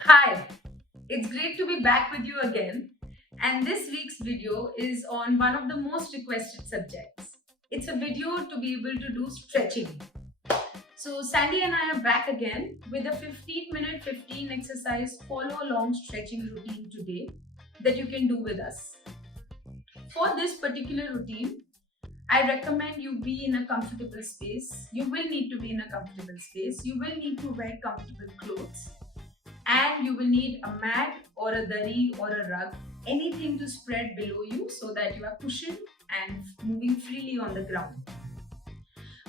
Hi, it's great to be back with you again. And this week's video is on one of the most requested subjects. It's a video to be able to do stretching. So, Sandy and I are back again with a 15-minute 15 exercise follow along stretching routine today that you can do with us. For this particular routine, I recommend you be in a comfortable space. You will need to be in a comfortable space. You will need to wear comfortable clothes. And you will need a mat or a dari or a rug, anything to spread below you so that you are cushioned and moving freely on the ground.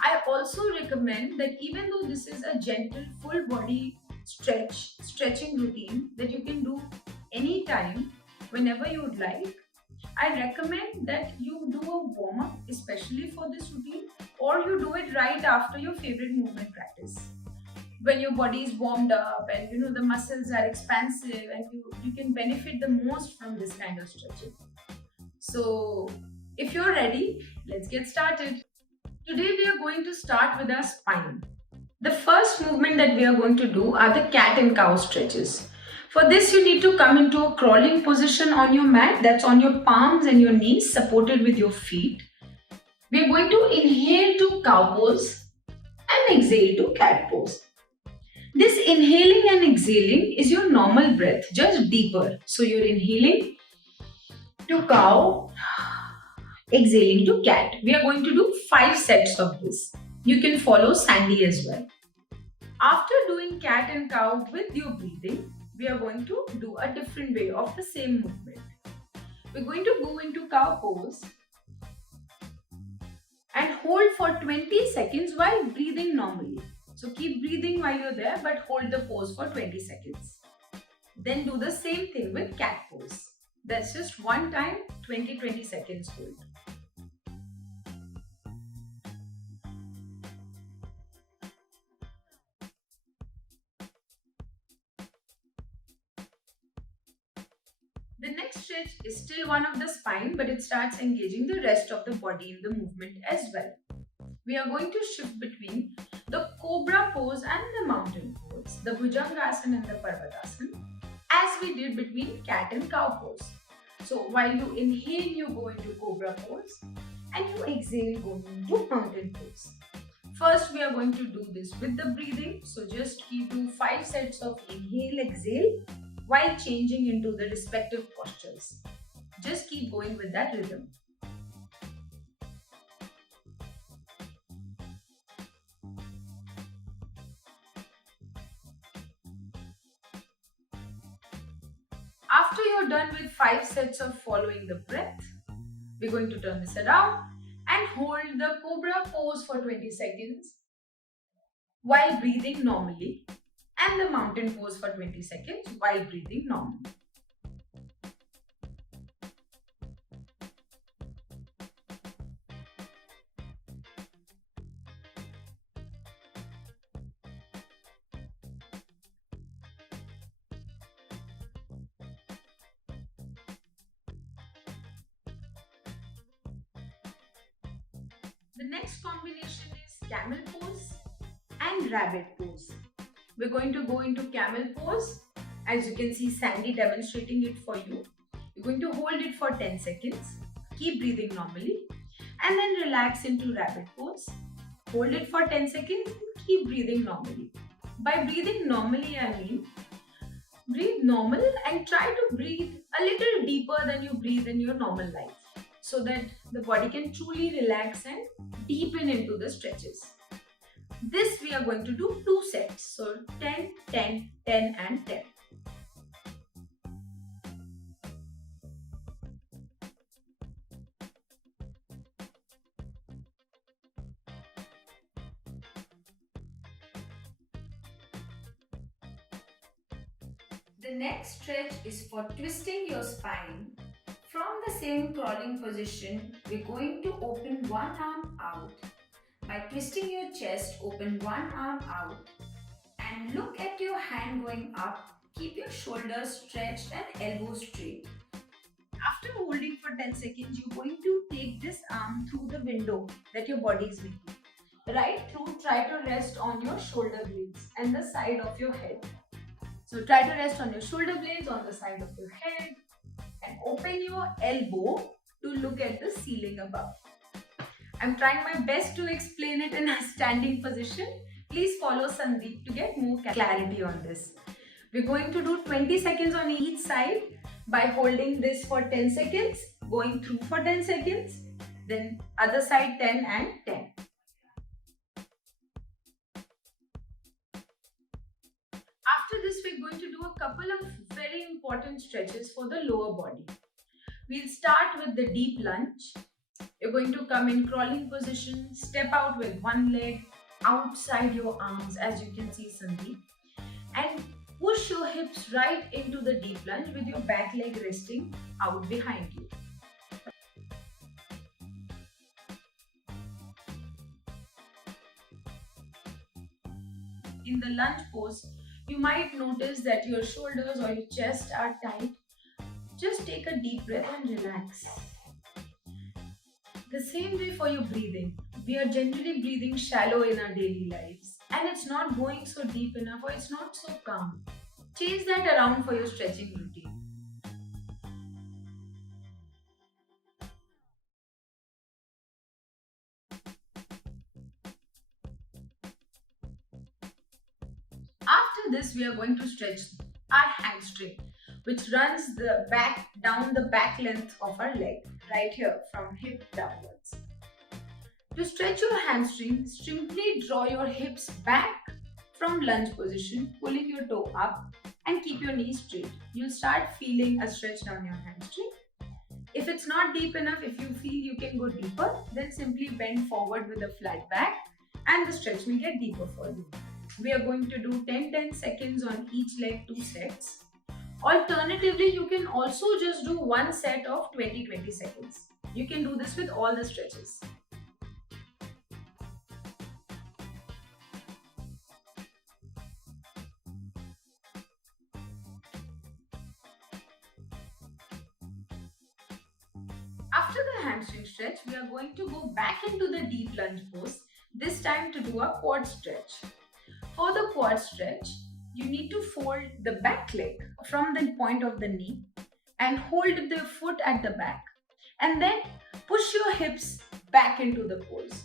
I also recommend that even though this is a gentle full body stretching routine that you can do anytime, whenever you would like, I recommend that you do a warm up, especially for this routine, or you do it right after your favorite movement practice when your body is warmed up and the muscles are expansive and you can benefit the most from this kind of stretching. So if you're ready, let's get started. Today we are going to start with our spine. The first movement that we are going to do are the cat and cow stretches. For this you need to come into a crawling position on your mat, that's on your palms and your knees supported with your feet. We are going to inhale to cow pose and exhale to cat pose. This inhaling and exhaling is your normal breath, just deeper. So you're inhaling to cow, exhaling to cat. We are going to do 5 sets of this. You can follow Sandy as well. After doing cat and cow with your breathing, we are going to do a different way of the same movement. We're going to go into cow pose and hold for 20 seconds while breathing normally. So keep breathing while you're there, but hold the pose for 20 seconds. Then do the same thing with cat pose. That's just one time, 20 seconds hold. The next stretch is still one of the spine, but it starts engaging the rest of the body in the movement as well. We are going to shift between the Cobra Pose and the Mountain Pose, the Bhujangasana and the Parvatasana, as we did between cat and cow pose. So while you inhale, you go into Cobra Pose and you exhale going into Mountain Pose. First, we are going to do this with the breathing. So just keep do 5 sets of inhale, exhale while changing into the respective postures. Just keep going with that rhythm. After you're done with 5 sets of following the breath, we're going to turn this around and hold the Cobra pose for 20 seconds while breathing normally and the mountain pose for 20 seconds while breathing normally. The next combination is Camel pose and Rabbit pose. We're going to go into Camel pose. As you can see, Sandy demonstrating it for you. You're going to hold it for 10 seconds. Keep breathing normally. And then relax into Rabbit pose. Hold it for 10 seconds. Keep breathing normally. By breathing normally, I mean breathe normal and try to breathe a little deeper than you breathe in your normal life, so that the body can truly relax and deepen into the stretches. This we are going to do 2 sets. So 10, 10, 10 and 10. The next stretch is for twisting your spine. From the same crawling position, we're going to open one arm out. By twisting your chest, open one arm out and look at your hand going up. Keep your shoulders stretched and elbows straight. After holding for 10 seconds, you're going to take this arm through the window that your body is making. Right through, try to rest on your shoulder blades and the side of your head. So try to rest on your shoulder blades on the side of your head and open your elbow to look at the ceiling above. I'm trying my best to explain it in a standing position. Please follow Sandeep to get more clarity on this. We're going to do 20 seconds on each side by holding this for 10 seconds, going through for 10 seconds, then other side 10 and 10. After this, we're going to do a couple of very important stretches for the lower body. We'll start with the deep lunge. You're going to come in crawling position, step out with one leg outside your arms, as you can see Sandeep, and push your hips right into the deep lunge with your back leg resting out behind you. In the lunge pose, you might notice that your shoulders or your chest are tight. Just take a deep breath and relax. The same way for your breathing. We are generally breathing shallow in our daily lives and it's not going so deep enough or it's not so calm. Change that around for your stretching routine. After this, we are going to stretch our hamstring, which runs the back down the back length of our leg, right here from hip downwards. To stretch your hamstring, simply draw your hips back from lunge position, pulling your toe up and keep your knees straight. You'll start feeling a stretch down your hamstring. If it's not deep enough, if you feel you can go deeper, then simply bend forward with a flat back and the stretch will get deeper for you. We are going to do 10 seconds on each leg, 2 sets. Alternatively, you can also just do one set of 20 seconds. You can do this with all the stretches. After the hamstring stretch, we are going to go back into the deep lunge pose, this time to do a quad stretch. For the quad stretch, you need to fold the back leg from the point of the knee and hold the foot at the back and then push your hips back into the pose.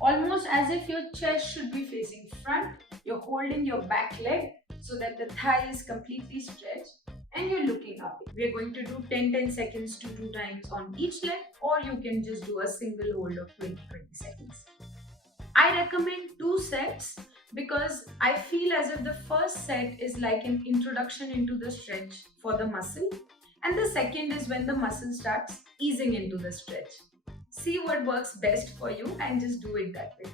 Almost as if your chest should be facing front, you're holding your back leg so that the thigh is completely stretched and you're looking up. We're going to do 10 seconds 2 times on each leg, or you can just do a single hold of 20 seconds. I recommend 2 sets because I feel as if the first set is like an introduction into the stretch for the muscle and the second is when the muscle starts easing into the stretch. See what works best for you and just do it that way.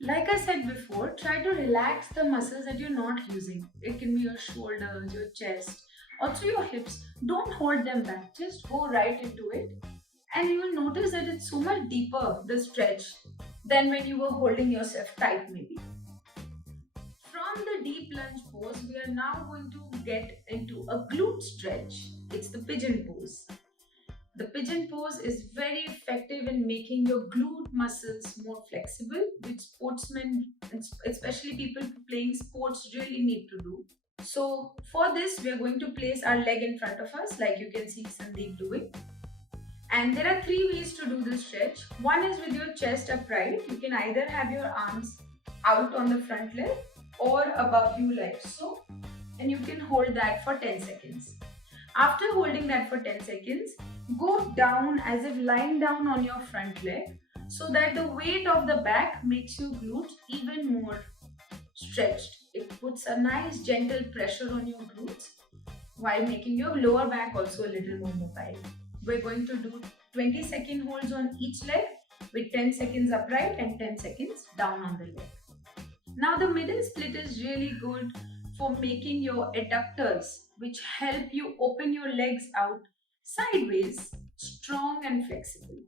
Like I said before, try to relax the muscles that you're not using. It can be your shoulders, your chest, also your hips. Don't hold them back, just go right into it and you will notice that it's so much deeper, the stretch, than when you were holding yourself tight maybe. From the deep lunge pose, we are now going to get into a glute stretch. It's the pigeon pose. The pigeon pose is very effective in making your glute muscles more flexible, which sportsmen, especially people playing sports, really need to do. So for this, we are going to place our leg in front of us like you can see Sandeep doing. And there are 3 ways to do this stretch. One is with your chest upright. You can either have your arms out on the front leg or above you like so. And you can hold that for 10 seconds. After holding that for 10 seconds, go down as if lying down on your front leg so that the weight of the back makes your glutes even more stretched. It puts a nice gentle pressure on your glutes while making your lower back also a little more mobile. We're going to do 20-second holds on each leg with 10 seconds upright and 10 seconds down on the leg. Now the middle split is really good for making your adductors, which help you open your legs out sideways, strong and flexible.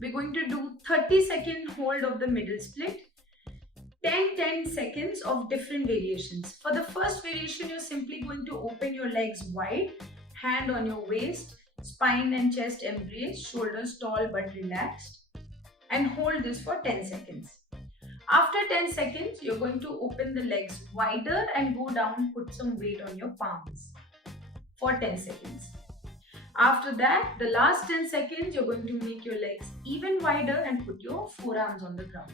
We're going to do 30-second hold of the middle split, 10 seconds of different variations. For the first variation, you're simply going to open your legs wide, hand on your waist, spine and chest embrace, shoulders tall but relaxed, and hold this for 10 seconds. After 10 seconds, you're going to open the legs wider and go down, put some weight on your palms for 10 seconds. After that, the last 10 seconds, you're going to make your legs even wider and put your forearms on the ground.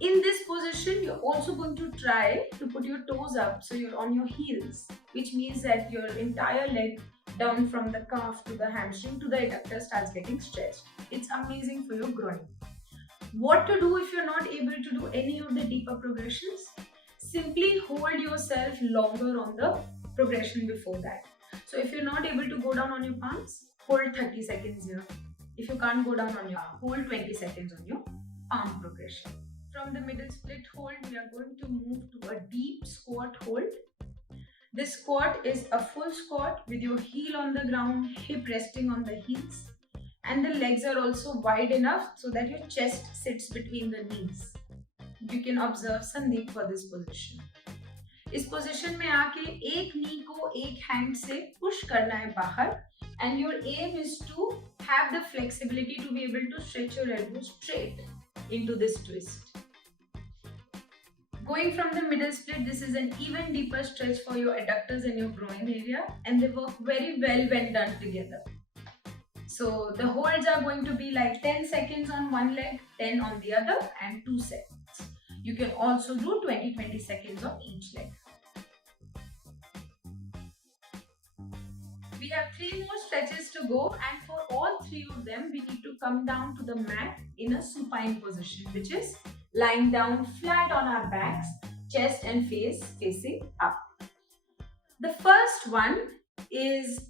In this position, you're also going to try to put your toes up so you're on your heels, which means that your entire leg down from the calf to the hamstring to the adductor starts getting stretched. It's amazing for your groin. What to do if you're not able to do any of the deeper progressions? Simply hold yourself longer on the progression before that. So if you're not able to go down on your palms, hold 30 seconds here. If you can't go down on your arm, hold 20 seconds on your palm progression. From the middle split hold, we are going to move to a deep squat hold. This squat is a full squat with your heel on the ground, hip resting on the heels, and the legs are also wide enough so that your chest sits between the knees. You can observe Sandeep for this position. इस position में आके एक नी को एक hand से push करना है बाहर, and your aim is to have the flexibility to be able to stretch your elbows straight into this twist. Going from the middle split, this is an even deeper stretch for your adductors and your groin area, and they work very well when done together. So the holds are going to be like 10 seconds on one leg, 10 on the other, and 2 sets. You can also do 20 seconds on each leg. We have 3 more stretches to go, and for all 3 of them, we need to come down to the mat in a supine position, which is lying down flat on our backs, chest and face facing up. The first one is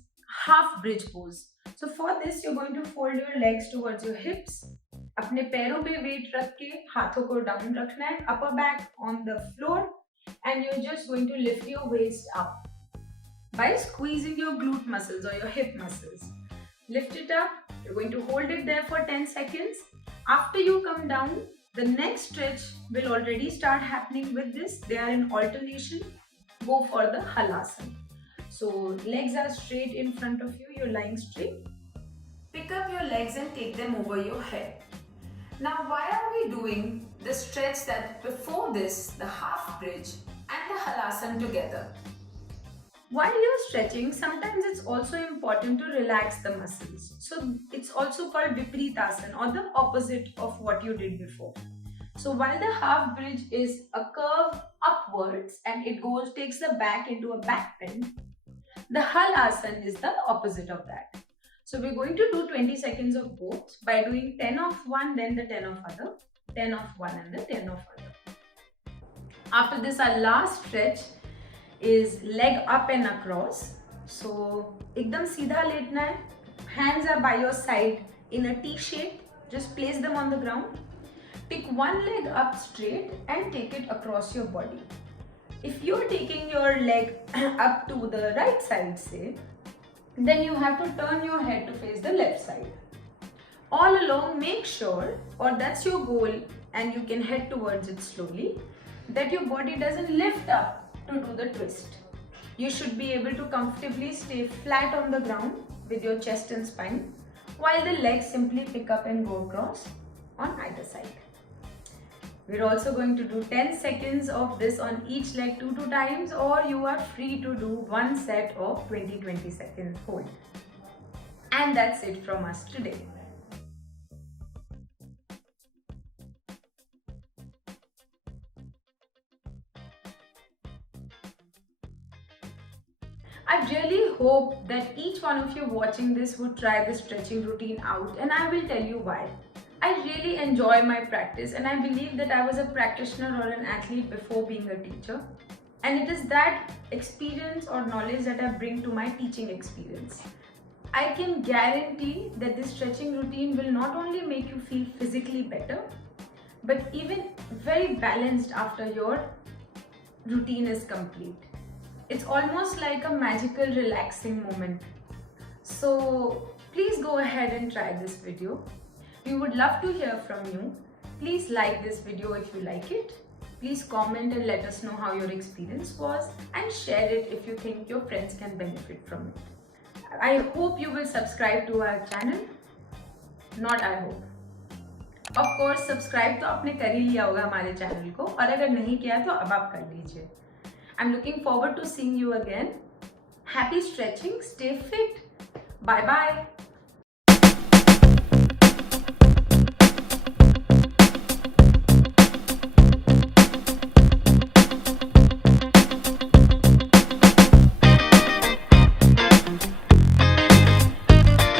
half bridge pose. So for this, you're going to fold your legs towards your hips. अपने पैरों पे weight रख के हाथों को down रखना है, upper back on the floor, and you're just going to lift your waist up by squeezing your glute muscles or your hip muscles. Lift it up. You're going to hold it there for 10 seconds. After you come down, the next stretch will already start happening with this. They are in alternation. Go for the Halasana. So legs are straight in front of you. You're lying straight. Pick up your legs and take them over your head. Now, why are we doing the stretch that before this, the half bridge and the Halasana together? While you're stretching, sometimes it's also important to relax the muscles. So it's also called Vipritasana, or the opposite of what you did before. So while the half bridge is a curve upwards and it takes the back into a back bend, the Halasana is the opposite of that. So we're going to do 20 seconds of both by doing 10 of one, then the 10 of other, 10 of one and the 10 of other. After this, our last stretch is leg up and across. So ekdam seedha letna hai. Hands are by your side in a T shape. Just place them on the ground. Pick one leg up straight and take it across your body. If you're taking your leg up to the right side, say, then you have to turn your head to face the left side. All along, make sure, or that's your goal, and you can head towards it slowly, that your body doesn't lift up to do the twist. You should be able to comfortably stay flat on the ground with your chest and spine, while the legs simply pick up and go across on either side. We're also going to do 10 seconds of this on each leg 2 times, or you are free to do one set of 20 seconds hold. And that's it from us today. I really hope that each one of you watching this would try this stretching routine out, and I will tell you why. I really enjoy my practice, and I believe that I was a practitioner or an athlete before being a teacher. And it is that experience or knowledge that I bring to my teaching experience. I can guarantee that this stretching routine will not only make you feel physically better, but even very balanced after your routine is complete. It's almost like a magical relaxing moment. So please go ahead and try this video. We would love to hear from you. Please like this video if you like it. Please comment and let us know how your experience was, and share it if you think your friends can benefit from it. I hope you will subscribe to our channel. Not I hope. Of course subscribe तो आपने कर ही लिया होगा हमारे channel को, और अगर नहीं किया तो अब आप कर लीजिए। I am looking forward to seeing you again. Happy stretching, stay fit, bye bye.